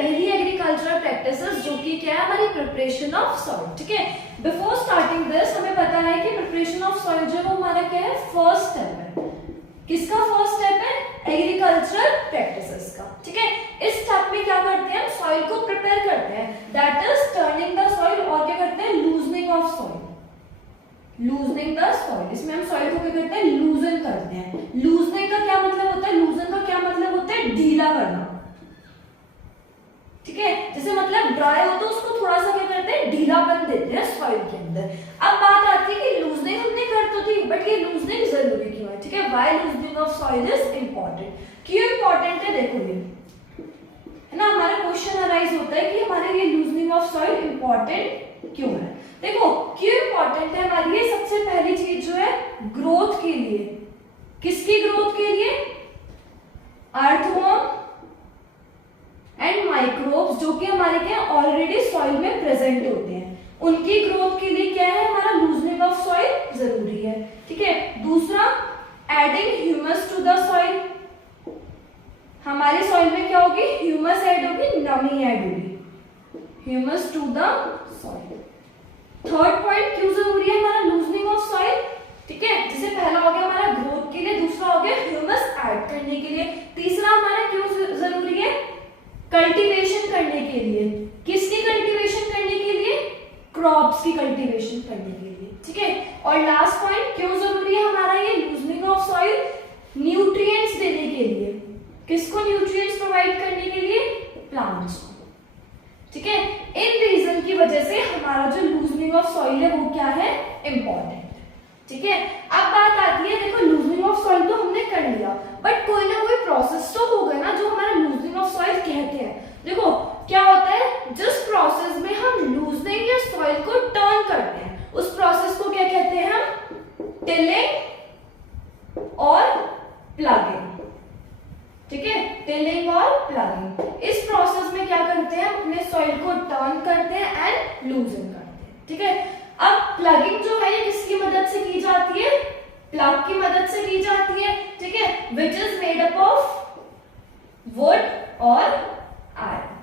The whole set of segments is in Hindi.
पहली एग्रीकल्चरल प्रैक्टिसेस जो कि क्या है हमारी प्रिपरेशन ऑफ सॉइल। ठीक है, बिफोर स्टार्टिंग दिस हमें पता है कि प्रिपरेशन ऑफ सॉइल जो वो हमारा क्या है फर्स्ट स्टेप है। किसका फर्स्ट स्टेप है? एग्रीकल्चरल प्रैक्टिसेस का। ठीक है, इस स्टेप में क्या करते हैं हम सॉइल को प्रिपेयर करते हैं, that is turning the soil, और क्या करते हैं loosening of soil, loosening the soil. इसमें हम सॉइल को क्या करते हैं लूजन करते हैं। लूजनिंग का क्या मतलब होता है? लूजन का क्या मतलब होता है? ढीला करना। ठीक है, जैसे मतलब ड्राई हो तो उसको थोड़ा सा क्या करते हैं ढीलापन देते हैं सॉइल के अंदर। अब बात आती है कि लूजनिंग हमने कर तो थी, बट ये लूजनिंग जरूरी क्यों है? ठीक है, why loosening of soil is important. क्यों इंपॉर्टेंट है? देखो ये है ना, हमारा क्वेश्चन अराइज होता है कि हमारे लिए लूजनिंग ऑफ सॉइल इंपॉर्टेंट क्यों है। देखो क्यों इंपॉर्टेंट है हमारे लिए? सबसे पहली चीज जो है ग्रोथ के लिए। किसकी ग्रोथ के लिए? अर्थवर्म एंड माइक्रोब्स जो कि हमारे क्या ऑलरेडी सॉइल में प्रेजेंट होते हैं, उनकी ग्रोथ के लिए क्या है हमारा लूजनिंग ऑफ सॉइल जरूरी है। ठीक है, दूसरा adding humus to the soil. हमारे सॉइल में क्या होगी? ह्यूमस ऐड होगी, नमी ऐड होगी, humus to the soil. Third point क्यों जरूरी है हमारा लूजनिंग ऑफ सॉइल? ठीक है, जैसे पहला हो गया हमारा ग्रोथ के लिए, दूसरा हो गया ह्यूमस ऐड करने के लिए, तीसरा हमारा क्यों जरूरी है? कल्टीवेशन करने के लिए। किसकी कल्टीवेशन करने के लिए? क्रॉप्स की कल्टीवेशन करने के लिए। ठीक है, और लास्ट पॉइंट क्यों जरूरी है हमारा ये लूजनिंग ऑफ सॉइल? न्यूट्रिएंट्स देने के लिए। किसको न्यूट्रिएंट्स प्रोवाइड करने के लिए? प्लांट्स को। ठीक है, इन रीजन की वजह से हमारा जो लूजनिंग ऑफ सॉइल है वो क्या है? इंपॉर्टेंट। ठीक है, अब बात आती है देखो लूजनिंग ऑफ सॉइल तो हमने कर लिया, बट कोई ना कोई प्रोसेस तो होगा ना जो हमारा लूजनिंग ऑफ सॉइल कहते हैं। देखो क्या होता है, जिस प्रोसेस में हम लूजनिंग या सॉइल को टर्न करते हैं उस प्रोसेस को क्या कहते हैं हम? टिलिंग और प्लगिंग। ठीक है, टिलिंग और प्लगिंग। इस प्रोसेस में क्या करते हैं? अपने सॉइल को टर्न करते हैं एंड लूजन करते हैं। ठीक है, अब प्लगिंग जो है ये किसकी मदद से की जाती है? प्लग की मदद से की जाती है। ठीक है, which is made up of wood और iron.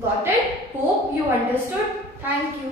Got it? Hope you understood. Thank you.